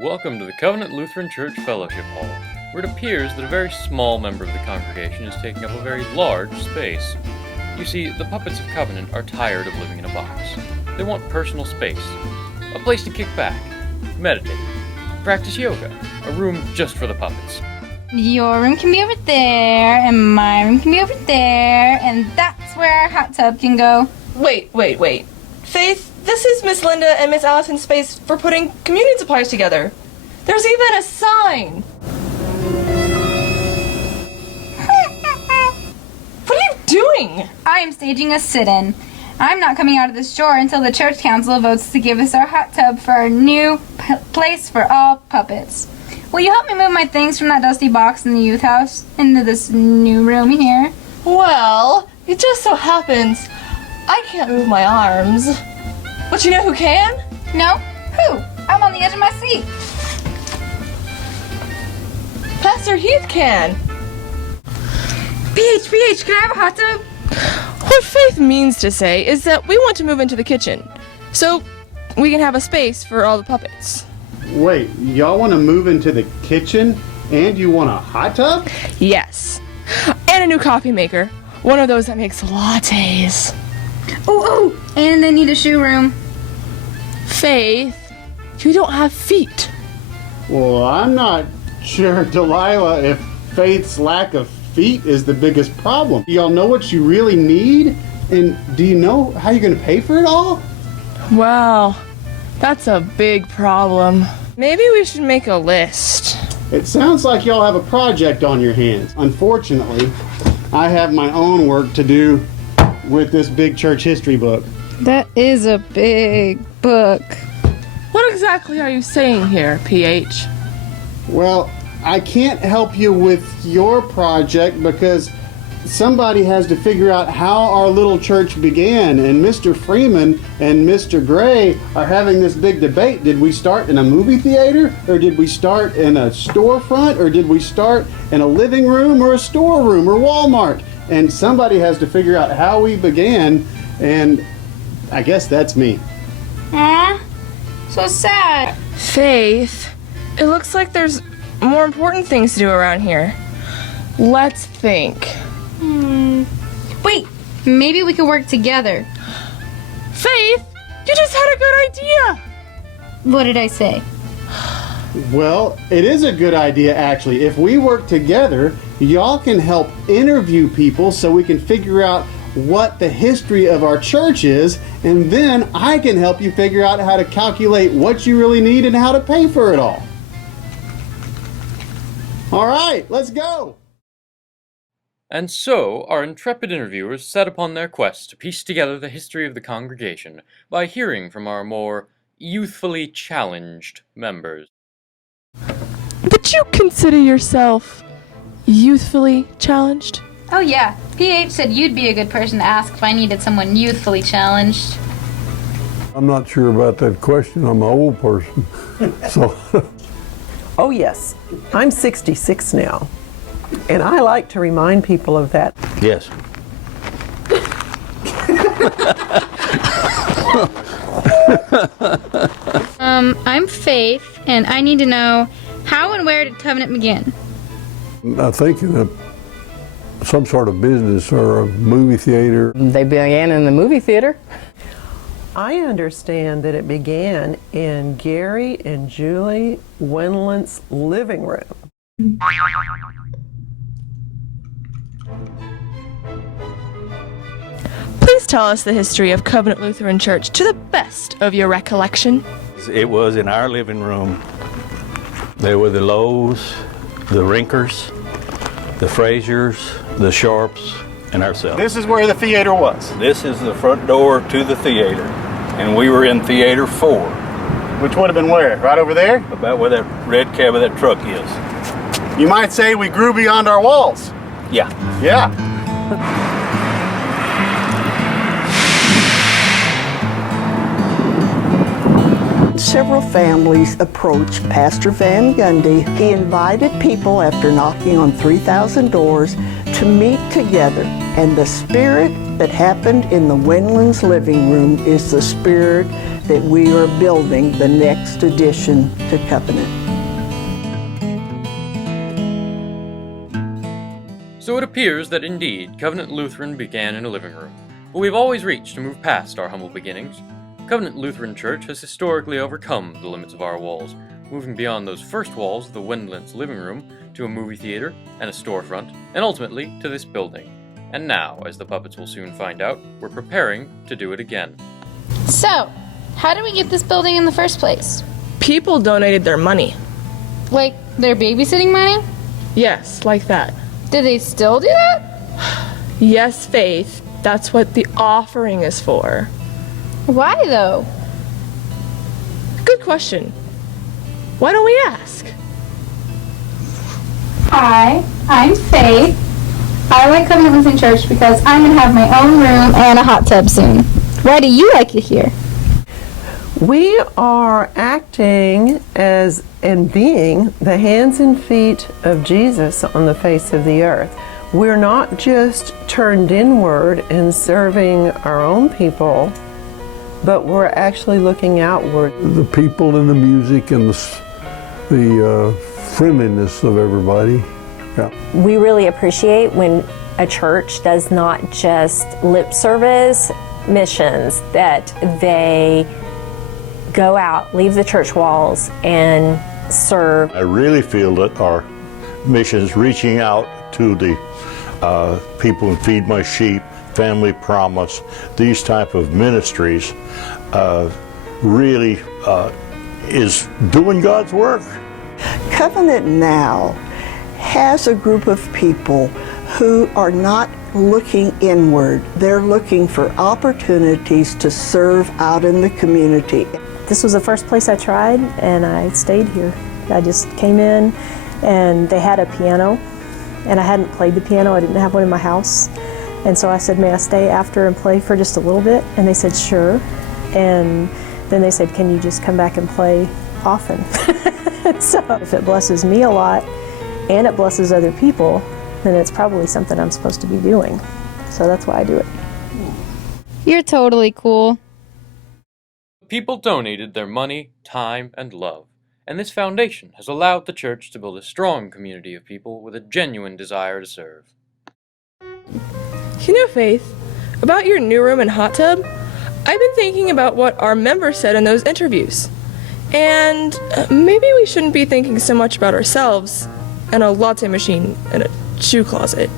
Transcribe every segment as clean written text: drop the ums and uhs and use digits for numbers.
Welcome to the Covenant Lutheran Church Fellowship Hall, where it appears that a very small member of the congregation is taking up a very large space. You see, the puppets of Covenant are tired of living in a box. They want personal space, a place to kick back, meditate, practice yoga, a room just for the puppets. Your room can be over there, and my room can be over there, and that's where our hot tub can go. Wait. Faith, this is Miss Linda and Miss Allison's space for putting communion supplies together. There's even a sign. What are you doing? I am staging a sit-in. I'm not coming out of this drawer until the church council votes to give us our hot tub for our new place for all puppets. Will you help me move my things from that dusty box in the youth house into this new room here? Well, it just so happens I can't move my arms. But you know who can? No? Who? I'm on the edge of my seat. Pastor Heath can. PH, can I have a hot tub? What Faith means to say is that we want to move into the kitchen, so we can have a space for all the puppets. Wait, y'all want to move into the kitchen and you want a hot tub? Yes. And a new coffee maker. One of those that makes lattes. Oh, and they need a shoe room. Faith, you don't have feet. Well, I'm not sure, Delilah, if Faith's lack of feet is the biggest problem. Do y'all know what you really need? And do you know how you're going to pay for it all? Wow, that's a big problem. Maybe we should make a list. It sounds like y'all have a project on your hands. Unfortunately, I have my own work to do with this big church history book. That is a big book. What exactly are you saying here, PH? Well, I can't help you with your project because somebody has to figure out how our little church began, and Mr. Freeman and Mr. Gray are having this big debate. Did we start in a movie theater, or did we start in a storefront, or did we start in a living room or a storeroom or Walmart? And somebody has to figure out how we began, and I guess that's me. Aw, so sad. Faith, it looks like there's more important things to do around here. Let's think. Wait, maybe we could work together. Faith, you just had a good idea. What did I say? Well, it is a good idea, actually. If we work together, y'all can help interview people so we can figure out what the history of our church is, and then I can help you figure out how to calculate what you really need and how to pay for it all. All right, let's go. And so, our intrepid interviewers set upon their quest to piece together the history of the congregation by hearing from our more youthfully challenged members. Would you consider yourself youthfully challenged? Oh yeah, PH said you'd be a good person to ask if I needed someone youthfully challenged. I'm not sure about that question. I'm an old person. So. Oh yes, I'm 66 now, and I like to remind people of that. Yes. I'm Faith, and I need to know, how and where did Covenant begin? I think in some sort of business or a movie theater. They began in the movie theater. I understand that it began in Gary and Julie Wendland's living room. Please tell us the history of Covenant Lutheran Church to the best of your recollection. It was in our living room. There were the Lowe's, the Rinkers, the Frasers, the Sharps, and ourselves. This is where the theater was. This is the front door to the theater, and we were in Theater 4. Which would have been where? Right over there? About where that red cab of that truck is. You might say we grew beyond our walls. Yeah. Yeah. Several families approached Pastor Van Gundy. He invited people after knocking on 3,000 doors to meet together. And the spirit that happened in the Wendlands living room is the spirit that we are building the next addition to Covenant. So it appears that indeed Covenant Lutheran began in a living room, but we've always reached to move past our humble beginnings. Covenant Lutheran Church has historically overcome the limits of our walls, moving beyond those first walls of the Wendland's living room to a movie theater and a storefront, and ultimately to this building. And now, as the puppets will soon find out, we're preparing to do it again. So, how did we get this building in the first place? People donated their money. Like their babysitting money? Yes, like that. Do they still do that? Yes, Faith. That's what the offering is for. Why though? Good question. Why don't we ask? Hi, I'm Faith. I like Covenant Lutheran Church because I'm going to have my own room and a hot tub soon. Why do you like it here? We are acting as and being the hands and feet of Jesus on the face of the earth. We're not just turned inward and serving our own people, but we're actually looking outward. The people and the music and the friendliness of everybody. Yeah. We really appreciate when a church does not just lip service missions, that they go out, leave the church walls, and serve. I really feel that our mission is reaching out to the people in Feed My Sheep, Family Promise, these type of ministries really is doing God's work. Covenant now has a group of people who are not looking inward. They're looking for opportunities to serve out in the community. This was the first place I tried, and I stayed here. I just came in, and they had a piano, and I hadn't played the piano. I didn't have one in my house. And so I said, may I stay after and play for just a little bit? And they said, sure. And then they said, can you just come back and play often? So if it blesses me a lot and it blesses other people, then it's probably something I'm supposed to be doing. So that's why I do it. You're totally cool. People donated their money, time, and love, and this foundation has allowed the church to build a strong community of people with a genuine desire to serve. You know, Faith, about your new room and hot tub, I've been thinking about what our members said in those interviews. And maybe we shouldn't be thinking so much about ourselves and a latte machine and a shoe closet.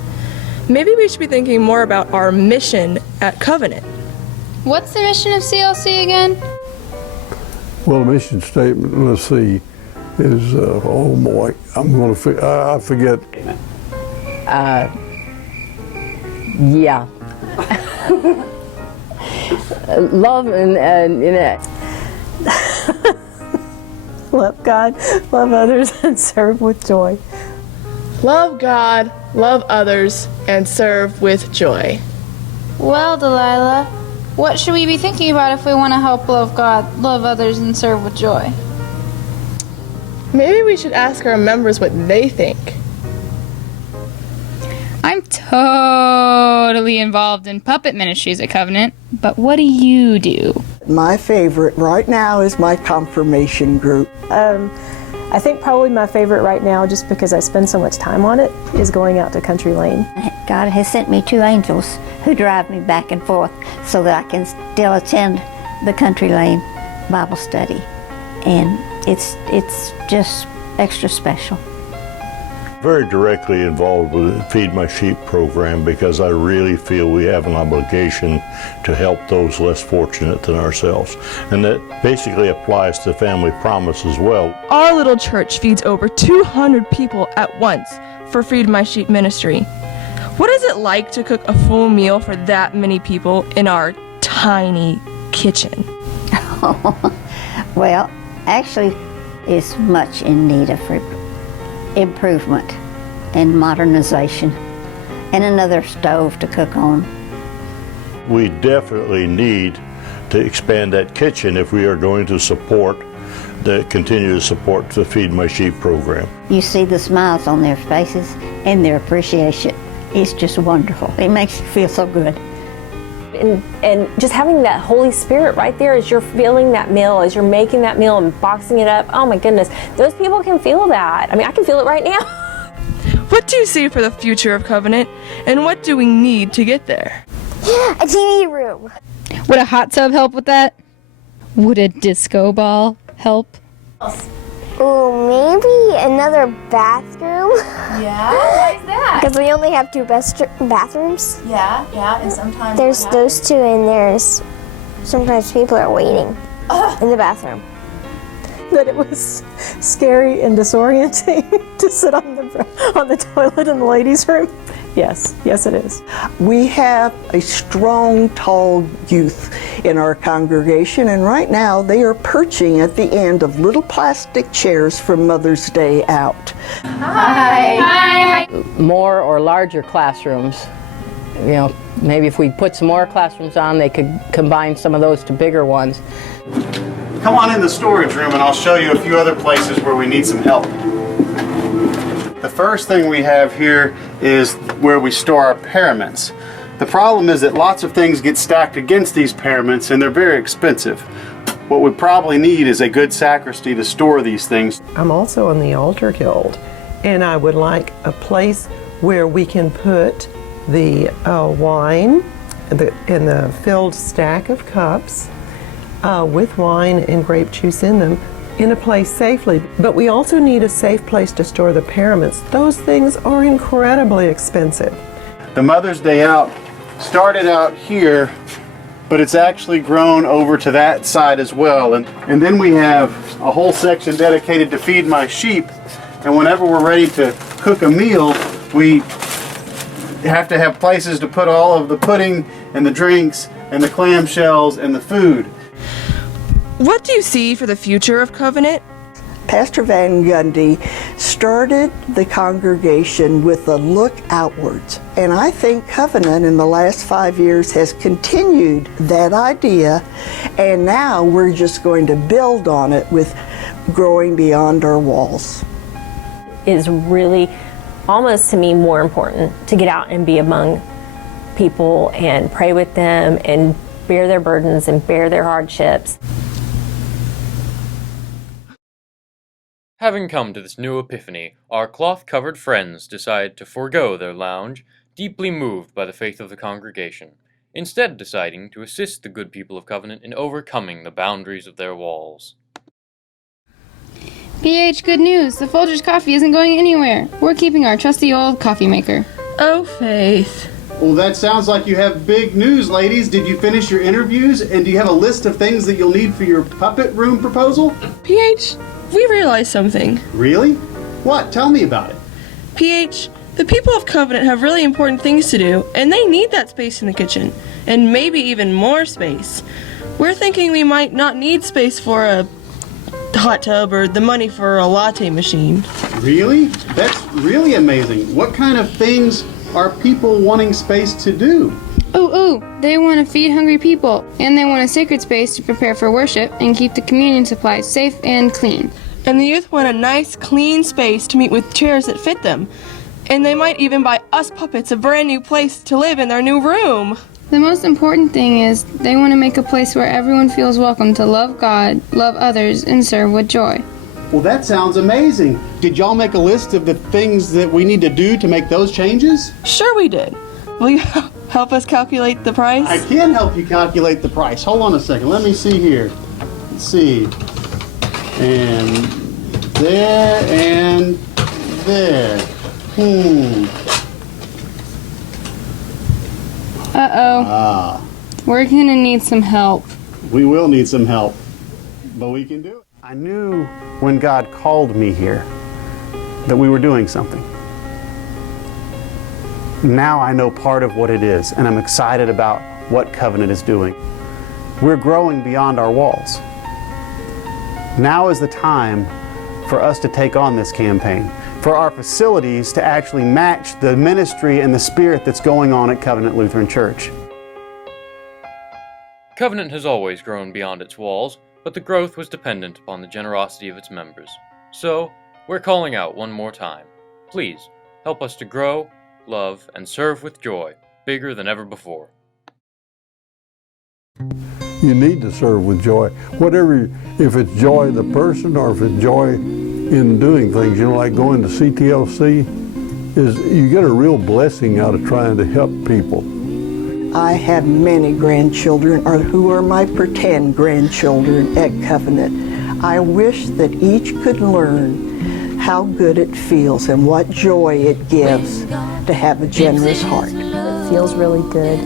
Maybe we should be thinking more about our mission at Covenant. What's the mission of CLC again? Well, the mission statement, let's see, is, oh boy, I'm going to, I forget. Yeah. Love and Love God, love others, and serve with joy. Love God, love others, and serve with joy. Well, Delilah, what should we be thinking about if we want to help love God, love others, and serve with joy? Maybe we should ask our members what they think. I'm totally involved in puppet ministries at Covenant, but what do you do? My favorite right now is my confirmation group. I think probably my favorite right now, just because I spend so much time on it, is going out to Country Lane. God has sent me 2 angels who drive me back and forth so that I can still attend the Country Lane Bible study. And it's just extra special. Very directly involved with the Feed My Sheep program because I really feel we have an obligation to help those less fortunate than ourselves. And that basically applies to Family Promise as well. Our little church feeds over 200 people at once for Feed My Sheep ministry. What is it like to cook a full meal for that many people in our tiny kitchen? Well, actually, it's much in need of improvement and modernization and another stove to cook on. We definitely need to expand that kitchen if we are going to continue to support the Feed My Sheep program. You see the smiles on their faces and their appreciation. It's just wonderful. It makes you feel so good. and just having that Holy Spirit right there as you're filling that meal, as you're making that meal and boxing it up. Oh my goodness, those people can feel that. I mean, I can feel it right now. What do you see for the future of Covenant, and what do we need to get there? A TV room. Would a hot tub help with that? Would a disco ball help? Ooh, maybe another bathroom. Yeah? Why is that? Because we only have two bathrooms. Yeah, and sometimes There's those two, and there's sometimes people are waiting in the bathroom. That it was scary and disorienting to sit on the toilet in the ladies' room. Yes, it is. We have a strong, tall youth in our congregation, and right now they are perching at the end of little plastic chairs from Mother's Day out. Hi. More or larger classrooms. You know, maybe if we put some more classrooms on, they could combine some of those to bigger ones. Come on in the storage room and I'll show you a few other places where we need some help. The first thing we have here is where we store our paraments. The problem is that lots of things get stacked against these paraments and they're very expensive. What we probably need is a good sacristy to store these things. I'm also on the altar guild, and I would like a place where we can put the wine and the filled stack of cups with wine and grape juice in them in a place safely. But we also need a safe place to store the paraments. Those things are incredibly expensive. The Mother's Day Out started out here, but it's actually grown over to that side as well. And then we have a whole section dedicated to Feed My Sheep. And whenever we're ready to cook a meal, we have to have places to put all of the pudding and the drinks and the clamshells and the food. What do you see for the future of Covenant? Pastor Van Gundy started the congregation with a look outwards, and I think Covenant in the last 5 years has continued that idea, and now we're just going to build on it with growing beyond our walls. It is really almost to me more important to get out and be among people and pray with them and bear their burdens and bear their hardships. Having come to this new epiphany, our cloth-covered friends decide to forego their lounge, deeply moved by the faith of the congregation, instead deciding to assist the good people of Covenant in overcoming the boundaries of their walls. PH, good news. The Folgers coffee isn't going anywhere. We're keeping our trusty old coffee maker. Oh, Faith. Well, that sounds like you have big news, ladies. Did you finish your interviews? And do you have a list of things that you'll need for your puppet room proposal? PH, we realized something. Really? What? Tell me about it. PH, the people of Covenant have really important things to do, and they need that space in the kitchen, and maybe even more space. We're thinking we might not need space for a hot tub or the money for a latte machine. Really? That's really amazing. What kind of things are people wanting space to do? Ooh, they want to feed hungry people, and they want a sacred space to prepare for worship and keep the communion supplies safe and clean. And the youth want a nice, clean space to meet with chairs that fit them. And they might even buy us puppets a brand new place to live in their new room. The most important thing is they want to make a place where everyone feels welcome to love God, love others, and serve with joy. Well, that sounds amazing. Did y'all make a list of the things that we need to do to make those changes? Sure we did. Will you help us calculate the price? I can help you calculate the price. Hold on a second. Let me see here. Let's see. And there and there. Uh-oh. We're gonna need some help. We will need some help, but we can do it. I knew when God called me here that we were doing something. Now I know part of what it is, and I'm excited about what Covenant is doing. We're growing beyond our walls. Now is the time for us to take on this campaign, for our facilities to actually match the ministry and the spirit that's going on at Covenant Lutheran Church. Covenant has always grown beyond its walls, but the growth was dependent upon the generosity of its members. So, we're calling out one more time. Please, help us to grow, love, and serve with joy, bigger than ever before. You need to serve with joy. Whatever, if it's joy in the person or if it's joy in doing things, you know, like going to CTLC, is you get a real blessing out of trying to help people. I have many grandchildren, or who are my pretend grandchildren at Covenant. I wish that each could learn how good it feels and what joy it gives to have a generous heart. It feels really good.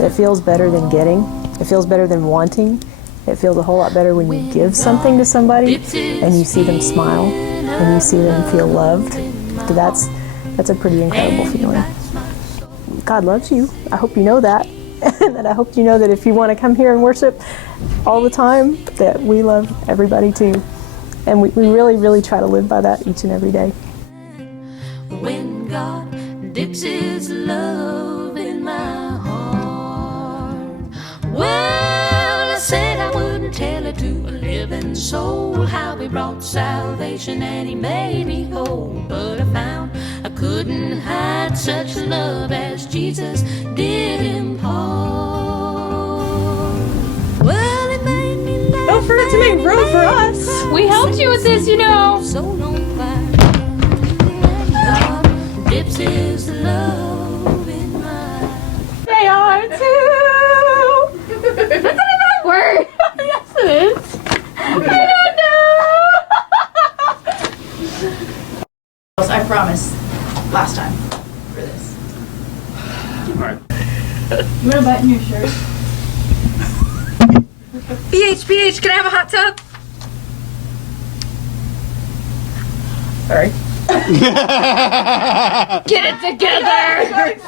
It feels better than getting. It feels better than wanting. It feels a whole lot better when you give something to somebody and you see them smile and you see them feel loved. That's a pretty incredible feeling. God loves you. I hope you know that. And I hope you know that if you want to come here and worship all the time, that we love everybody too. And we really, really try to live by that each and every day. When God dips his love in my heart, well, I said I wouldn't tell it to a living soul how he brought salvation and he made me whole. But I found I couldn't hide such love as Jesus did impart. Well, it made me laugh. Don't forget to make room for us. We helped you with this, you know. So long God dips his love in mine. They are too. That's not even a word. Yes, it is. I don't know. I promise. Last time for this. Alright. You want to button your shirt? BH, can I have a hot tub? Sorry. Get it together.